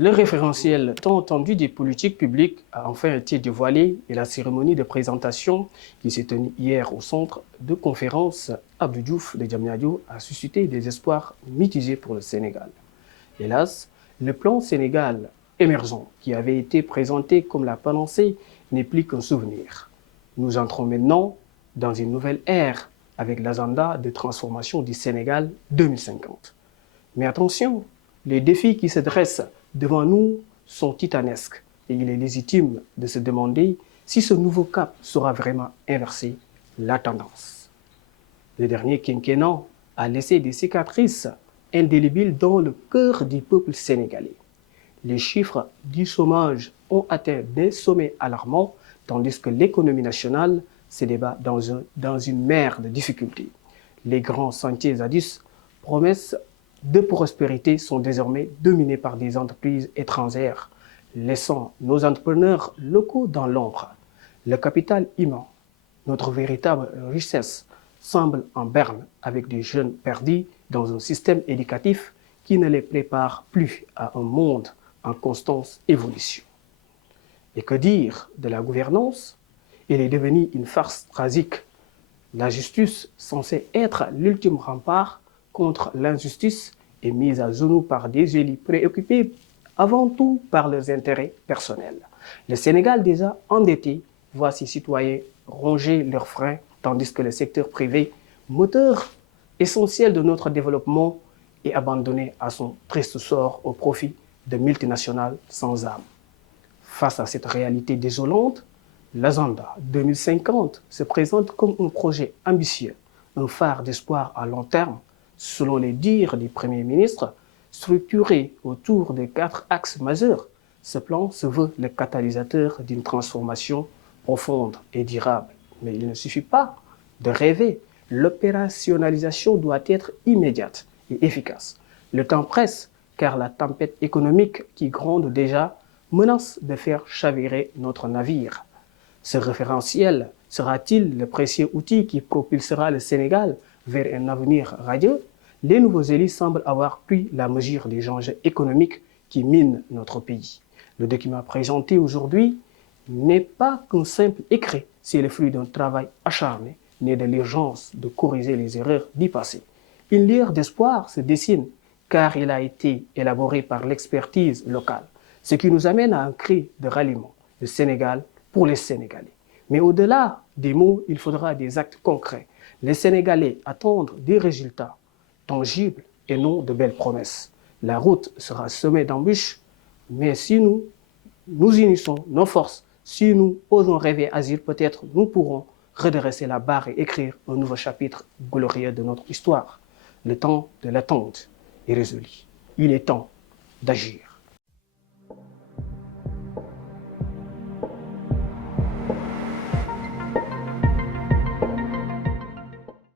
Le référentiel tant attendu des politiques publiques a enfin été dévoilé et la cérémonie de présentation qui s'est tenue hier au centre de conférence Abdou Diouf de Diamniadio a suscité des espoirs mitigés pour le Sénégal. Hélas, le plan Sénégal émergent qui avait été présenté comme la panacée n'est plus qu'un souvenir. Nous entrons maintenant dans une nouvelle ère avec l'agenda de transformation du Sénégal 2050. Mais attention, les défis qui se dressent devant nous sont titanesques et il est légitime de se demander si ce nouveau cap saura vraiment inverser la tendance. Le dernier quinquennat a laissé des cicatrices indélébiles dans le cœur du peuple sénégalais. Les chiffres du chômage ont atteint des sommets alarmants tandis que l'économie nationale se débat dans une mer de difficultés. Les grands sentiers zadis promesses de prospérité sont désormais dominés par des entreprises étrangères, laissant nos entrepreneurs locaux dans l'ombre. Le capital humain, notre véritable richesse, semble en berne avec des jeunes perdus dans un système éducatif qui ne les prépare plus à un monde en constante évolution. Et que dire de la gouvernance? Elle est devenue une farce tragique. La justice, censée être l'ultime rempart contre l'injustice, est mise à genoux par des élus préoccupés avant tout par leurs intérêts personnels. Le Sénégal, déjà endetté, voit ses citoyens ronger leurs freins, tandis que le secteur privé, moteur essentiel de notre développement, est abandonné à son triste sort au profit de multinationales sans âme. Face à cette réalité désolante, l'agenda 2050 se présente comme un projet ambitieux, un phare d'espoir à long terme, selon les dires du Premier ministre, structuré autour de 4 axes majeurs. Ce plan se veut le catalyseur d'une transformation profonde et durable. Mais il ne suffit pas de rêver. L'opérationnalisation doit être immédiate et efficace. Le temps presse car la tempête économique qui gronde déjà menace de faire chavirer notre navire. Ce référentiel sera-t-il le précieux outil qui propulsera le Sénégal vers un avenir radieux? Les nouveaux élus semblent avoir pris la mesure des enjeux économiques qui minent notre pays. Le document présenté aujourd'hui n'est pas qu'un simple écrit, c'est le fruit d'un travail acharné, né de l'urgence de corriger les erreurs du passé. Une lueur d'espoir se dessine car il a été élaboré par l'expertise locale, ce qui nous amène à un cri de ralliement, le Sénégal pour les Sénégalais. Mais au-delà des mots, il faudra des actes concrets. Les Sénégalais attendent des résultats tangibles et non de belles promesses. La route sera semée d'embûches, mais si nous unissons nos forces, si nous osons rêver agir, peut-être nous pourrons redresser la barre et écrire un nouveau chapitre glorieux de notre histoire. Le temps de l'attente est résolu. Il est temps d'agir.